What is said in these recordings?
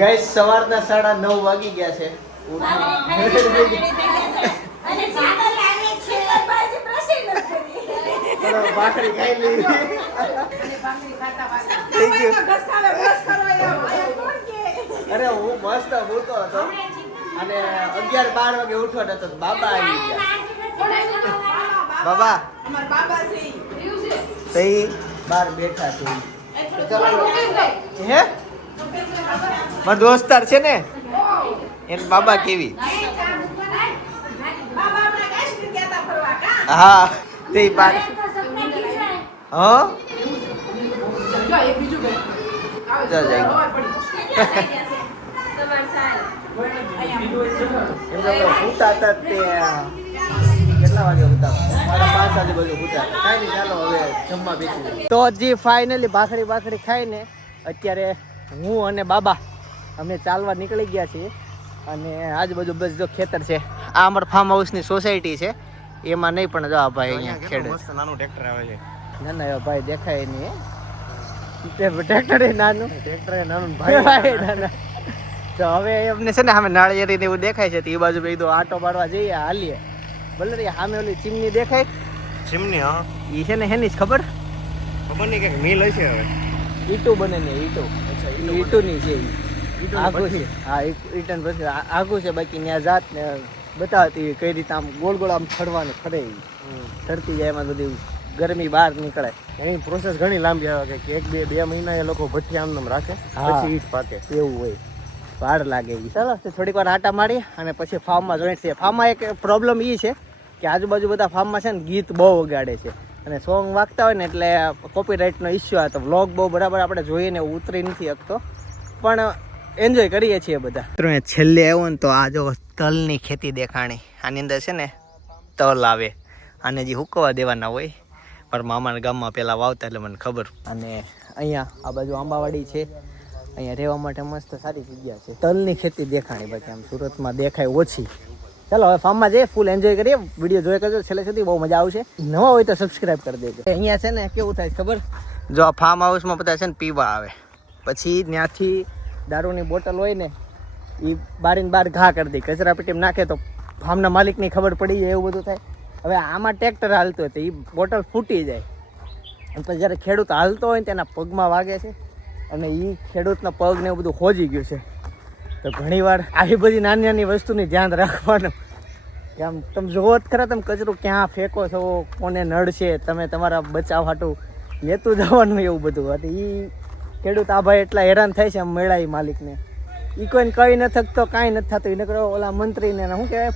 Guys સવારના 9:30 વાગી ગયા છે. ભાખરી ખાઈ લીધી. અરે હું મસ્ત સૂતો હતો અને 11-12 વાગે ઉઠવાનો હતો. બાબા આવી ગયા. બાબા સહી બહાર બેઠા છે. હે મારો દોસ્તાર છે ને એને બાબા કેવી. હા તે બાર હા ઉતા હતા તે કેટલા વાગે ઉતા 5:30 આજુબાજુ ઉતા. કાંઈ નહીં, ચાલો હવે જમવા બેસી. તો હજી ફાઇનલી ભાખરી ખાઈને અત્યારે હું અને બાબા અમે ચાલવા નીકળી ગયા છીએ અને આજુબાજુ બસ જો ખેતર છે. આ અમારા ફાર્મ હાઉસની સોસાયટી છે એમાં નહીં, પણ જો આ ભાઈ અહીંયા ખેડે નાનું ટ્રેક્ટર આવે છે. ના ના ભાઈ દેખાય નહીં. ટ્રેક્ટર નાનું ભાઈ નાના. તો હવે એમને છે ને સામે નાળિયેરી ને એવું દેખાય છે તો એ બાજુ ભાઈ આટો પાડવા જઈએ, હાલીએ. ભલે સામે ઓલી ચીમની દેખાય. ચીમની હા એ છે ને હેની ખબર નહીં કે મિલ હશે. હવે ઈટું બને ને ઈટું ઈટુની છે આગું છે. હા ઈટન પછી આગું છે. બાકી ત્યાં જાત ને બતાવતી કઈ રીતે આમ ગોળ ગોળ આમ ફરવાનું ફરે ફરતી જાય. એમાં બધી ગરમી બહાર નીકળે. એની પ્રોસેસ ઘણી લાંબી આવે કે 1-2 મહિના એ લોકો ભઠ્ઠી આમ રાખે પછી ઈટ પાકે એવું હોય. વાર લાગે. ચાલો થોડીક વાર આટા મારી અને પછી ફાર્મમાં જોઈન્ટ છે. ફાર્મમાં એક પ્રોબ્લેમ એ છે કે આજુબાજુ બધા ફાર્મમાં છે ને ગીત બહુ વગાડે છે અને સોંગ વાગતા હોય ને એટલે કોપીરાઇટનો ઇસ્યુ આવે તો વ્લોગ બહુ બરાબર આપણે જોઈએ ને ઉતરી નથી શકતો, પણ એન્જોય કરીએ છીએ બધા. છેલ્લે આવ્યો ને તો આ જો તલની ખેતી દેખાણી. આની અંદર છે ને તલ આવે, આને જે હુકવા દેવાના હોય. પણ મામાના ગામમાં પહેલાં વાવતા એટલે મને ખબર. અને અહીંયા આ બાજુ આંબાવાડી છે, અહીંયા રહેવા માટે મસ્ત સારી જગ્યા છે. તલની ખેતી દેખાણી, બાકી આમ સુરતમાં દેખાય ઓછી. ચાલો હવે ફાર્મમાં જઈએ, ફૂલ એન્જોય કરીએ. વિડીયો જોઈ કરજો છેલ્લે સુધી, બહુ મજા આવશે. નવા હોય તો સબસ્ક્રાઈબ કરી દેજો. અહીંયા છે ને કેવું થાય ખબર, જો આ ફાર્મ હાઉસમાં બધા છે ને પીવા આવે, પછી ત્યાંથી દારૂની બોટલ હોય ને એ બારીને બહાર ઘા કરી દે, કચરા પેટીમાં નાખે તો ફાર્મના માલિકની ખબર પડી જાય, એવું બધું થાય. હવે આમાં ટ્રેક્ટર હાલતો હોય તો એ બોટલ ફૂટી જાય અને પછી જ્યારે ખેડૂત હાલતો હોય ને તેના પગમાં વાગે છે અને એ ખેડૂતના પગ ને એવું બધું ખોજી ગયું છે. તો ઘણીવાર આવી બધી નાની નાની વસ્તુની ધ્યાન રાખવાનું કે આમ તમે જોવો જ ખરા, તમે કચરું ક્યાં ફેંકો છો, કોને નડશે, તમે તમારા બચાવ હાટું લેતું જવાનું એવું બધું. એટલે એ ખેડૂત આ ભાઈ એટલા હેરાન થાય છે આમ મેળા એ માલિકને. એ કોઈને કહી ન થકતો, કાંઈ નથી થતું. એને કરો ઓલા મંત્રીને શું કહેવાય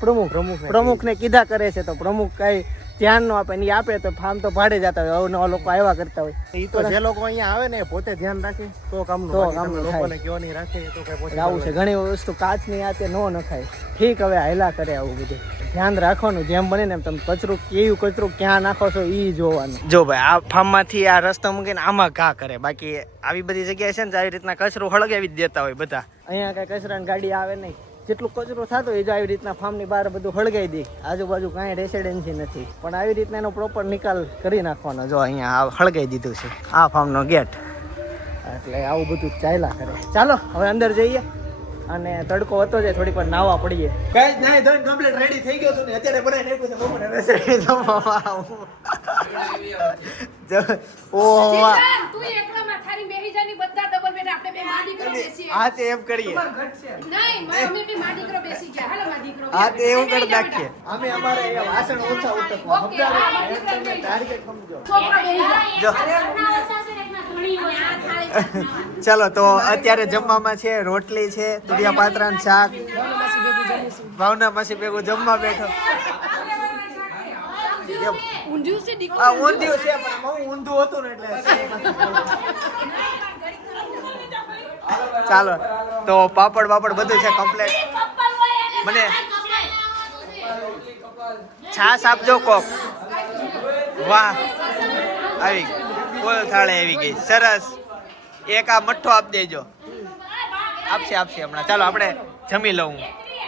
પ્રમુખને કીધા કરે છે તો પ્રમુખ કાંઈ ધ્યાન ન આપે ને એ આપે તો ફાર્મ તો ભાડે જતા હોય. નવા લોકો આવ્યા કરતા હોય એ તો જે લોકો અહીંયા આવે ને પોતે ધ્યાન રાખે તો કામનું લોકોને કેવાની રાખે તો કઈ આવું છે. ઘણી વસ્તુ કાચની આ તે ન નખાય. ઠીક હવે હાયલા કરે આવું બધું. ધ્યાન રાખવાનું જેમ બને ને એમ. તમે કેવું કચરું ક્યાં નાખો છો એ જોવાનું. જો ભાઈ આ ફાર્મમાંથી આ રસ્તા મૂકીને આમાં ઘા કરે, બાકી આવી બધી જગ્યાએ છે ને આવી રીતના કચરું હળગાવી જ દેતા હોય બધા. અહીંયા કઈ કચરાની ગાડી આવે નહીં. જેટલું કચરો થતો હોય જો આવી રીતના ફાર્મની બહાર બધું હળગાઈ દે. આજુબાજુ કાંઈ રેસિડેન્સી નથી, પણ આવી રીતના એનો પ્રોપર નિકાલ કરી નાખવાનો. જો અહીંયા હળગાઈ દીધું છે આ ફાર્મનો ગેટ, એટલે આવું બધું ચાલ્યા કરે. ચાલો હવે અંદર જઈએ અને તડકો હતો છે, થોડીક વાર નાવા પડીએ. ગાઈસ નાઈ ધોઈને કમ્પ્લીટ રેડી થઈ ગયો છું ને અત્યારે બનાવી નાખ્યું છે બપોરે રેસીપી જમવા. ઓહો તું એકલામાં થારી બેહી જાની બધા ડબલ બેડ આપણે બે માડી કરો બેસીએ. હા તે એમ કરીએ. નહીં મમ્મી બી માડી કરો બેસી ગયા. હાલો માડી કરો. હા તે એવું કરી નાખીએ. અમે અમારે એ વાસણ ઓછા ઉટકવા સમજાવે ટાર્ગેટ સમજો. છોકરા બેહી જો ચાલો તો અત્યારે જમવામાં છે રોટલી છે, તુરિયા પાત્રાનું શાક. ભાવના માસી ભેગું જમવા બેઠો. ઊંધિયું છે પણ ઊંધું હતું ને એટલે. ચાલો તો પાપડ બધું છે કમ્પ્લીટ. મને છાશ આપજો કોક. વાહ આવી ફૂલ થાળે આવી ગઈ, સરસ. એક આ મઠ્ઠો આપ દેજો. આપશે હમણાં. ચાલો આપણે જમી લઉં.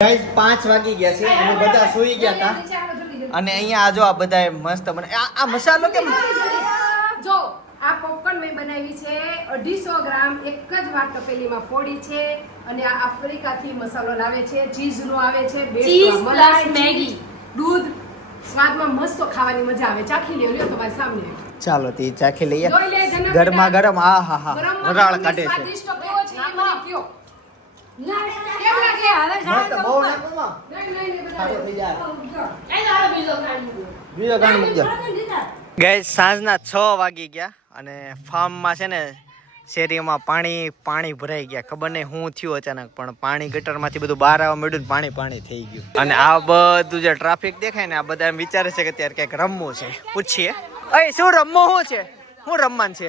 ગાઈસ 5 વાગી ગયા છે અને બધા સૂઈ ગયા હતા. અને અહીંયા આજો આ બધા મસ્ત બને. આ મસાલો કેમ જો આ પોપકોર્ન મેં બનાવી છે 250 ગ્રામ એક જ વાર તપેલીમાં ફોડી છે અને આ આફ્રિકાથી મસાલો લાવે છે ચીઝનો આવે છે ચીઝ પ્લસ મેગી દૂધ સ્વાદમાં મસ્ત ખાવાની મજા આવે ચાખી લ્યો તમારી સામે ચાલો તે ચાખી લઈએ જોઈ લે જનમ ગરમા ગરમ આ હા હા ગરમમાં વરાળ તમને કાઢે છે સ્વાદિષ્ટ કેવો છે એ મને કયો કેમ લાગે મસ્ત બહુ નાખોમાં નહીં ખાટો થઈ જાય બીજો ખાંડ બીજો ગાણ મૂકજો ગાઈસ સાંજના 6 વાગી ગયા અને ફાર્મમાં છે ને શેરીમાં પાણી ભરાઈ ગયા ખબર નહીં શું થયું અચાનક પણ પાણી ગટરમાંથી બધું બહાર આવવા મળ્યું ને પાણી થઈ ગયું અને આ બધું જે ટ્રાફિક દેખાય ને આ બધા એમ વિચારે છે કે અત્યારે કંઈક રમવું છે પૂછીએ અય શું રમવું શું છે શું રમવાનું છે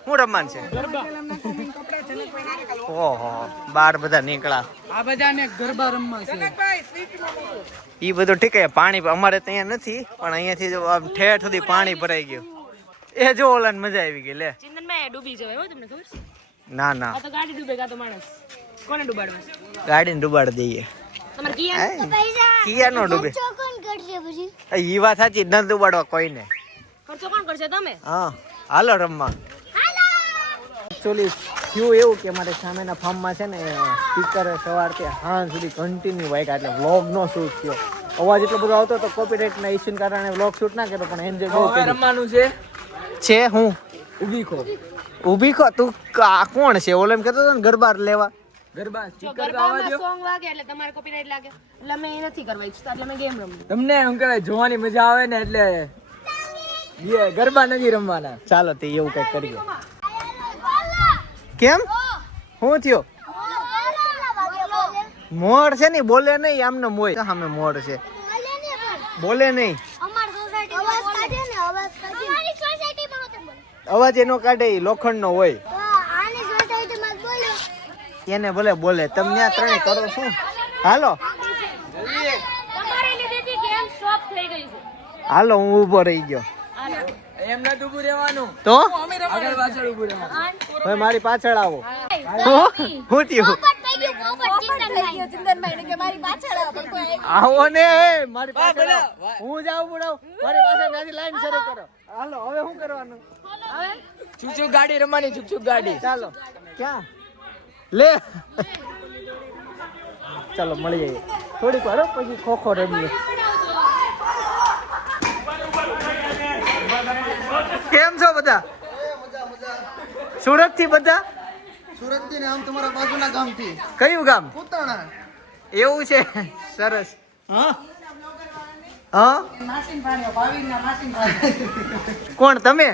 શું રમવાનું છે ઓહો બાર બધા નીકળ્યા આ બધાને ગરબા રમવા છે ઈ બધું ઠીક છે પાણી અમારે ત્યાં નથી પણ અહીંયાથી જો આમ ઠેઠ સુધી પાણી ભરાઈ ગયું એ જો ઓલાને મજા આવી ગઈ લે ચિંતનભાઈ ડૂબી જવાય હો તમને ખબર છે ના ના આ તો ગાડી ડૂબે કા તો માણસ કોને ડૂબાડવા છે ગાડીને ડૂબાડી દઈએ તમારે કિયા કિયા નો ડૂબે ઈ વાત સાચી ન ડૂબાડવા કોઈને ખર્ચો કોણ કરશે તમે હા હાલો રમવા એકચ્યુઅલી થયું એવું કે મારે સામેના ફાર્મમાં છે ને સ્પીકર સવારથી સાંજ સુધી કન્ટિન્યુ વાગ્યા એટલે વ્લોગ નો શૂટ થયો અવાજ એટલો બધો આવતો તો કોપીરાઇટના ઇશ્યુને કારણે વ્લોગ શૂટ ના કર્યો પણ એન્જોય બહુ કર્યું રમવાનું છે હું ઊભી ખો તું આ કોણ છે ઓલો એમ કહેતો હતો ને ગરબા લેવા ગરબા જો સ્પીકર ગાવા ગરબામાં દો સોંગ વાગે એટલે તમારે કોપીરાઇટ લાગે એટલે અમે એ નથી કરવા ઈચ્છતા એટલે અમે ગેમ રમીએ તમને એમ કહેવાય જોવાની મજા આવે ને એટલે ગરબા નથી રમવાના ચાલો તે એવું કંઈક કરીએ કેમ શું થયો મોર છે ને બોલે નહીં આમને મોય સામે મોર છે બોલે નહીં અવાજ એનો કાઢે ઈ લોખંડનો હોય એને ભલે બોલે તમને આ ત્રણે કરો શું હાલો તમારે લીધેથી ગેમ સ્ટોપ થઈ ગઈ છે હાલો હું ઊભો રહી ગયો એમ નથી ઊભું રહેવાનું તો આગળ પાછળ ઊભું રહેવાનું હવે મારી પાછળ આવો શું થયું આવો ને મારી પાછળ આવો. હું જાઉં બોલાવ મારી પાછળ ત્યાંથી લાઈન શરૂ કરો હાલો હવે શું કરવાનું છુક ગાડી રમવાની છુક ગાડી ચાલો ક્યાં લે ચાલો મળી જઈએ થોડીક વાર હો, પછી ખોખો રમીએ કેમ છો બધા સુરત થી બધા સુરત થી ને આમ તમારા બાજુના ગામ થી કયું ગામ કુતાણા એવું છે સરસ હા હા કોણ તમે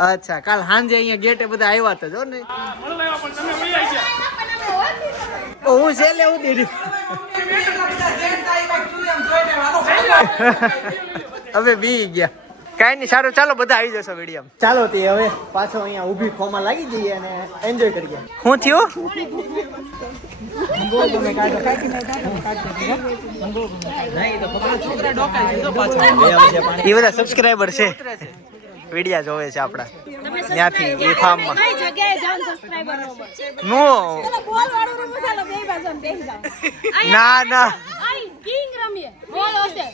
અચ્છા કાલ સાંજે અહીંયા ગેટે બધા આવ્યા હતા જો ને હું છેલ્લે હું દીધી હવે બી ગયા કાઈ નહીં સારું ચાલો બધા આવી જશો વિડીયો ચાલો તે હવે પાછો અહીંયા ઊભી ખોમાં લાગી જઈએ અને એન્જોય કરીએ શું થયું એ બધા સબસ્ક્રાઇબર છે વિડિયા જોવે છે આપડા ત્યાંથી એ ફાર્મમાં કઈ જગ્યાએ જાન સબસ્ક્રાઇબર નો મળે નો બોલ વાળો મસાલો બે બાજુ બેસી જાવ ના ના આઈ કિંગ રમીએ બોલ હશે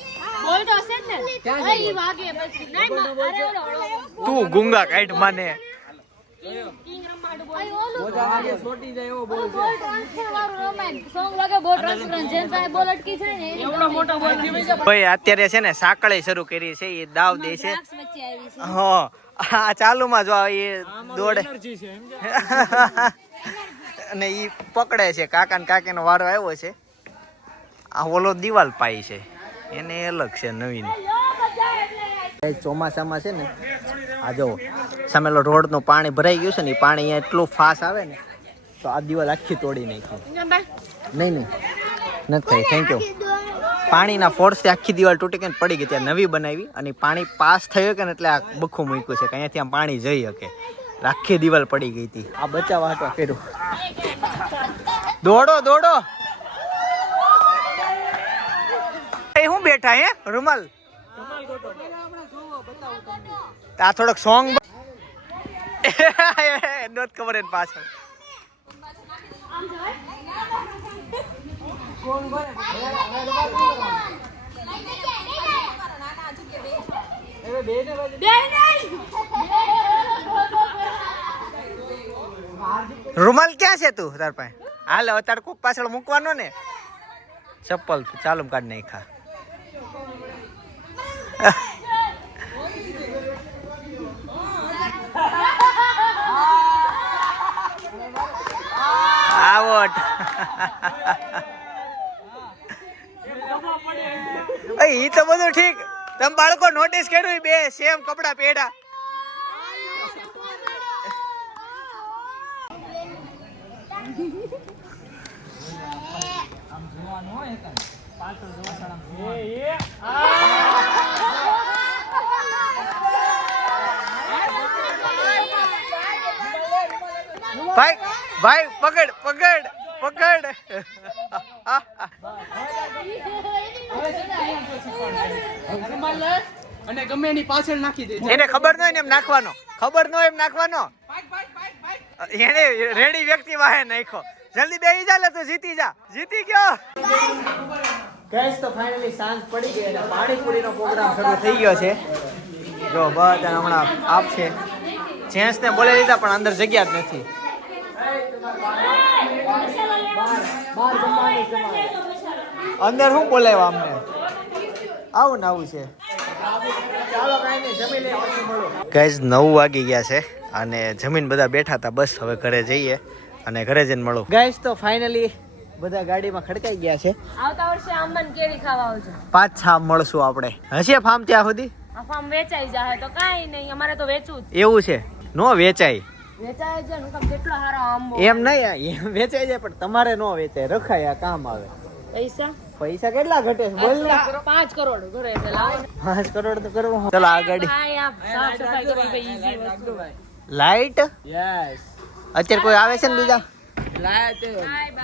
બોલ તો હશે જ ને આઈ વાગે પછી નહીં અરે ઓલો તું ગુંગા કાઢ માને કિંગ રમાડું બોલ બોલ આગે છોટી જાય એવો બોલ છે એવડો મોટો બોલ દીવે છે ભાઈ અત્યારે છે ને સાંકળે શરૂ કરી છે એ દાવ દે છે હા આ ચાલુમાં જો એ દોડે અને ઈ પકડે છે કાકા ને કાકીનો વારો આવ્યો છે આ ઓલો દિવાલ પાઈ છે એને અલગ છે નવીન ચોમાસામાં છે ને આ જો સામેલો રોડ નું પાણી ભરાઈ ગયું છે ને એ પાણી અહીંયા એટલું ફાસ્ટ આવે ને તો આ દિવાલ આખી તોડી નાખી નહીં નથી થઈ થેન્ક યુ પાણીના ફોર્સથી આખી દિવાલ તૂટી ગઈ પડી ગઈ ત્યાં નવી બનાવી અને પાણી પાસ થયું કે ને એટલે આ બખું મૂક્યું છે કે અહીંયાથી આમ પાણી જઈ શકે આખી દિવાલ પડી ગઈ હતી આ બચાવવા હાટો કર્યું દોડો દોડો એ હું બેઠા હે રૂમાલ આ થોડોક સોંગ નોટ ખબર એને પાછળ બે નહીં રૂમાલ ક્યાં છે તું તાર પાસે? હાલ હવે તાર કોક પાછળ મૂકવાનો ને. ચપ્પલ ચાલુ કાઢ નાખા. આવટ ઈ તો બધું ઠીક. તમે બાળકો નોટિસ કર્યું બે સેમ કપડા પહેર્યા. ભાઈ ભાઈ પકડ પકડ પકડ. અને ગમે એની પાછળ નાખી દે. એને ખબર ન હોય ને એમ નાખવાનો. ખબર ન હોય એમ નાખવાનો. એને રેડી વ્યક્તિ વાહે નાખ્યો. જલ્દી બેહી જા લે, તું જીતી જા. જીતી ગયો. ગાઈસ તો ફાઇનલી સાંજ પડી ગઈ અને પાણીપુરીનો પ્રોગ્રામ શરૂ થઈ ગયો છે. જો બધા હમણાં આપશે. જેન્ટ્સ ને બોલાવી દીધા પણ અંદર જગ્યા જ નથી. અંદર શું બોલાવ્યા અમને? આવું ને આવું છે. ચાલો કાઈ નહીં, જમી લે પછી મળો. ગાઈસ 9 વાગી ગયા છે અને જમીન બધા બેઠા હતા. બસ હવે ઘરે જઈએ અને ઘરે જઈને મળો. ગાઈસ તો ફાઇનલી બધા ગાડીમાં ખડકાઈ ગયા છે. આવતા વર્ષે આંબાની કેરી ખાવા આવજો. પાછા મળશું આપણે. હશે ફાર્મ ત્યાં સુધી? આ ફાર્મ વેચાઈ જાય તો કાઈ નહીં, અમારે તો વેચવું જ. એવું છે? નો વેચાય. વેચાય છે ને, કેમ કેટલો સારો આંબો. એમ નહીં, એમ વેચાઈ જાય પણ તમારે નો વેચાય. રખાય, આ કામ આવે. પૈસા પૈસા કેટલા ઘટે છે બોલ ને? 5 કરોડ ઘરે એટલે લાવો. 5 કરોડ તો કરવું. ચલો આ ગાડી. હા, સાફ સફાઈ કરવી ભાઈ ઈઝી વસ્તુ. Light yes. અત્યારે કોઈ આવે છે ને બીજા? લાયા તે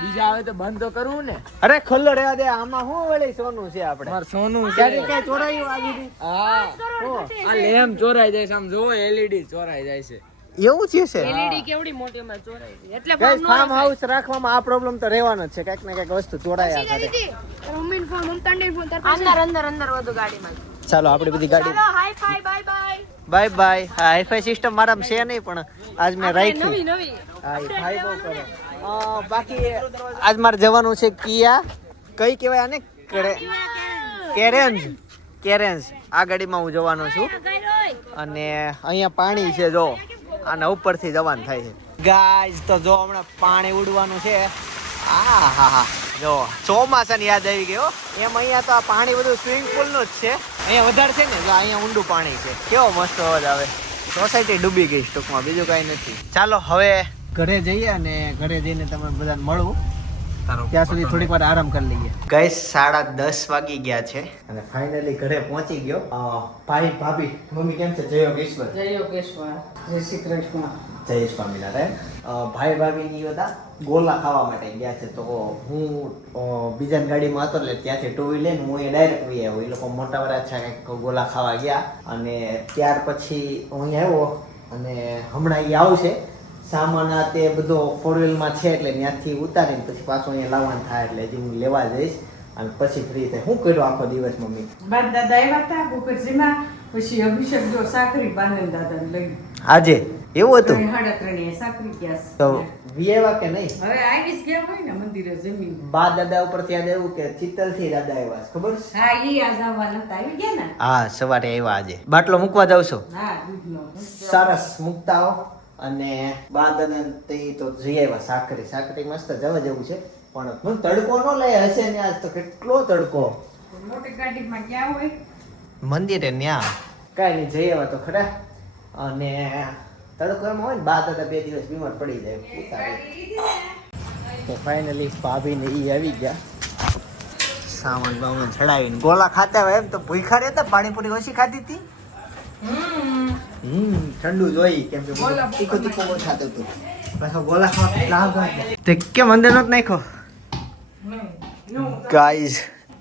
બીજા આવે તો બંધ તો કરવું ને. અરે ખુલ્લો રહેવા દે. આમાં શું વળી સોનું છે આપણે? માર સોનું છે. ક્યાંથી ક્યાંય ચોરાયું આવી હતી? હા આ લેમ્પ ચોરાઈ જાય છે. આમ જોવો એલઈડી ચોરાઈ જાય છે. એવું છે છે. એલઈડી કેવડી મોટી અમાર ચોરાઈ ગઈ એટલે ગાઈસ ફાર્મ હાઉસ રાખવામાં આ પ્રોબ્લેમ તો રહેવાનો જ છે. કંઈક ને કંઈક વસ્તુ ચોરાયા કરે. મમ્મીનો ફોન ઉમતાંડી ફોન તાર અંદર અંદર અંદર વધુ ગાડીમાં. ચાલો આપણી બધી ગાડી. ચાલો hi fi bye bye. Bye bye. હા હાઈફાઈ સિસ્ટમ મારામાં છે નહીં પણ આજ મેં રાખી. નવી નવી હા એ ફાઈ બહુ કરે. બાકી આજ મારે જવાનું છે કિયા. કઈ કહેવાય આને? કેરેન્જ. કેરેન્જ આ ગાડીમાં હું જવાનો છું. અને અહીંયા પાણી છે જો. આના ઉપરથી જવાનું થાય છે. ગાઈઝ તો જો હમણાં પાણી ઉડવાનું છે. હા હા હા જો ચોમાસાની યાદ આવી ગયો. એમ અહીંયા તો આ પાણી બધું સ્વિમિંગ પુલ નું જ છે. અહીંયા વધારે છે ને જો અહીંયા ઊંડું પાણી છે. કેવો મસ્ત અવાજ આવે. સોસાયટી ડૂબી ગઈ ટૂંકમાં, બીજું કઈ નથી. ચાલો હવે ઘરે જઈએ અને ઘરે જઈને તમે બધાને મળવું. ત્યાં સુધી થોડીક વાર આરામ કરી લઈએ. ગાઈસ 10:30 વાગી ગયા છે અને ફાઇનલી ઘરે પહોંચી ગયો. ભાઈ ભાભી મમ્મી કેમ છે? જય યોગેશ્વર. જય યોગેશ્વર. જય શ્રી કૃષ્ણ. જય સ્વામિનારાયણ. ભાઈ ભાભી ની બધા ગોલા ખાવા માટે ગયા છે. તો હું બીજાની ગાડીમાં હતો એટલે ત્યાંથી ટુ વ્હીલ લઈને હું એ ડાયરેક્ટ વી આવ્યો. એ લોકો મોટા વાળા છે કંઈક ગોલા ખાવા ગયા અને ત્યાર પછી હું અહીં આવ્યો અને હમણાં એ આવશે. સામાન આ તે બધો 4 વ્હીલમાં છે એટલે ત્યાંથી ઉતારીને પછી પાછું અહીંયા લાવવાનું થાય એટલે હજી હું લેવા જઈશ અને પછી ફ્રી થાય. શું કર્યો આખો દિવસ મમ્મી? બાદ દાદા આવ્યા હતા બપોરજીમાં, પછી અભિષેક જો સાકરી બાંધે દાદા લઈ આજે એવું હતું? 3:30 સાકરી ગયા તો વિયેવા કે નહીં? હવે આવી જ ગયા હોય ને મંદિરે જમીન. બા દાદા ઉપર ત્યાં એવું કે ચિત્તલ થી દાદા આવ્યા છે, ખબર છે? હા ઈ આજ આવવા નતા આવી ગયા ને. હા સવારે આવ્યા. આજે બાટલો મૂકવા જાવ છો? હા દૂધનો. સરસ મૂકતા આવો. અને બા દાદા તો જઈ આવ્યા સાકરી. સાકરી મસ્ત જવા જેવું છે પણ મને તડકો નો લઈ હશે ને આજ તો કેટલો તડકો. મોટી ગાડીમાં ક્યાં હોય મંદિરે ન્યા કાંઈ નહીં જઈ આવ્યા તો ખરા. અને તડકો એમ હોય ને બા દાદા 2 દિવસ બીમાર પડી જાય ઉતારે. તો ફાઇનલી ભાભી ને ઈ આવી ગયા. સામાન બામાન ચડાવીને ગોલા ખાતા હોય એમ તો ભૂખા રહેતા. પાણીપુરી ઓછી ખાધી હતી. ઠંડુ જોઈ કેમ કે તીખો તીખો બહુ ખાતો હતો. પાછો ગોલા ખાવા લાવ તે કેમ અંદર નત નાખ્યો? ગાઈઝ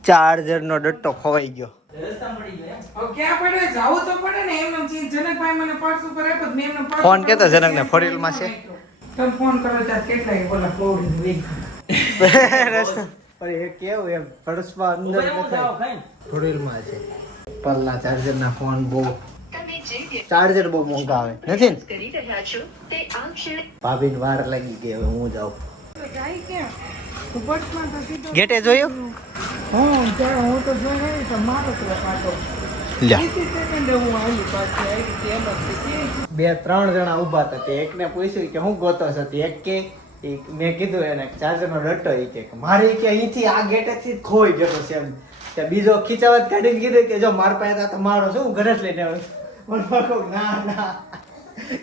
ચાર્જર નો ડટ્ટો ખોવાઈ ગયો. ક્યાં પડે જાવું તો પડે ને. એમ જનકભાઈ મને પર્સ ઉપર આપ્યો મેં એમને પર્સ ફોન કેતો જનક ને 4 વ્હીલ માં છે. તમે ફોન કરો ત્યારે કેટલાય બોલા કોવડી વેગ. પણ એ કેવું એમ પર્સમાં અંદર નખાય. 4 વ્હીલ માં છે. પલ્લા ચાર્જર ના ફોન બહુ ચાર્જર બહુ મોંઘા આવે નથી ને ભાભીને વાર લાગી ગઈ હવે હું જાઉં ગેટે જોયું હું તો જોઈ તો મારો તો પાટો લ્યા 30 સેકન્ડે હું આવી પાછી આવી તેમ જ 2-3 જણા ઊભા હતા તે એકને પૂછ્યું કે હું ગોતો છો તે એક કે મેં કીધું એને ચાર્જરનો ડટ્ટો ઈ કે મારે કે અહીંથી આ ગેટેથી જ ખોઈ ગયો છે એમ ત્યાં બીજો ખીચાવત કાઢીને કીધું કે જો મારા પાસે તો મારો શું હું ઘરે જ લઈને આવ્યો ના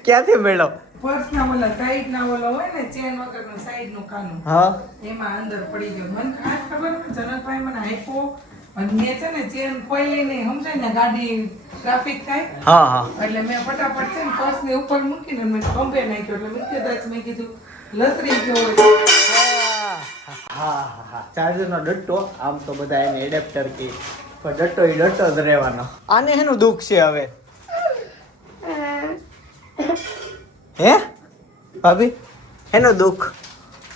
ક્યાંથી મેળો પર્સના ઓલા સાઈડના ઓલા હોય ને ચેન વગરનું સાઈડનું કાનું હા એમાં અંદર પડી ગયો મને ખાસ ખબર ને જનકભાઈ મને આપ્યો અને મેં છે ને ચેન ખોલી નહીં સમજાય ને ગાડી ટ્રાફિક થાય હા એટલે મેં ફટાફટ છે ને પર્સની ઉપર મૂકીને મેં ખંભે નાખ્યો એટલે મેં કદાચ મેં કીધું લસરી ગયો હોય હા ચાર્જરનો ડટ્ટો આમ તો બધા એને એડેપ્ટર કે પણ ડટ્ટો ઈ ડટ્ટો જ રહેવાનો આને એનું દુઃખ છે હવે હે ભાભી એનો દુઃખ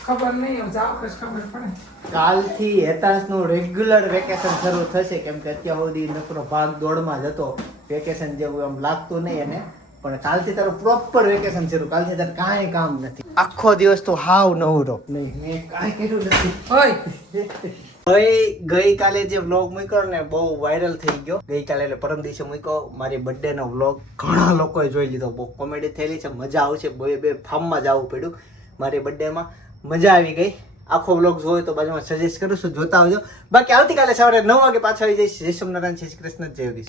ખબર નહીં હવે જાવ પછી ખબર પડે કાલથી હેતાંશનું રેગ્યુલર વેકેશન શરૂ થશે કેમ કે અત્યાર સુધી નકરો ભાગ દોડમાં જ હતો વેકેશન જેવું એમ લાગતું નહીં એને પણ કાલથી તારું પ્રોપર વેકેશન શરૂ કાલથી તારે કાંઈ કામ નથી આખો દિવસ તો હાવ નવરો નહીં મેં કાંઈ કર્યું નથી હોય ગઈકાલે જે વ્લોગ મૂક્યો ને બહુ વાયરલ થઈ ગયો ગઈકાલે એટલે પરમ દિવસે મૂક્યો મારી બર્થડે નો વ્લોગ ઘણા લોકોએ જોઈ લીધો બહુ કોમેડી થયેલી છે મજા આવશે બે ફાર્મમાં જવું પડ્યું મારી બર્થડેમાં મજા આવી ગઈ આખો વ્લોગ જોયો તો બાજુમાં સજેસ્ટ કરું છું જોતા આવજો બાકી આવતીકાલે સવારે 9 વાગે પાછા આવી જઈશ જય સોમનારાયણ જય શ્રી કૃષ્ણ જય યોગીશ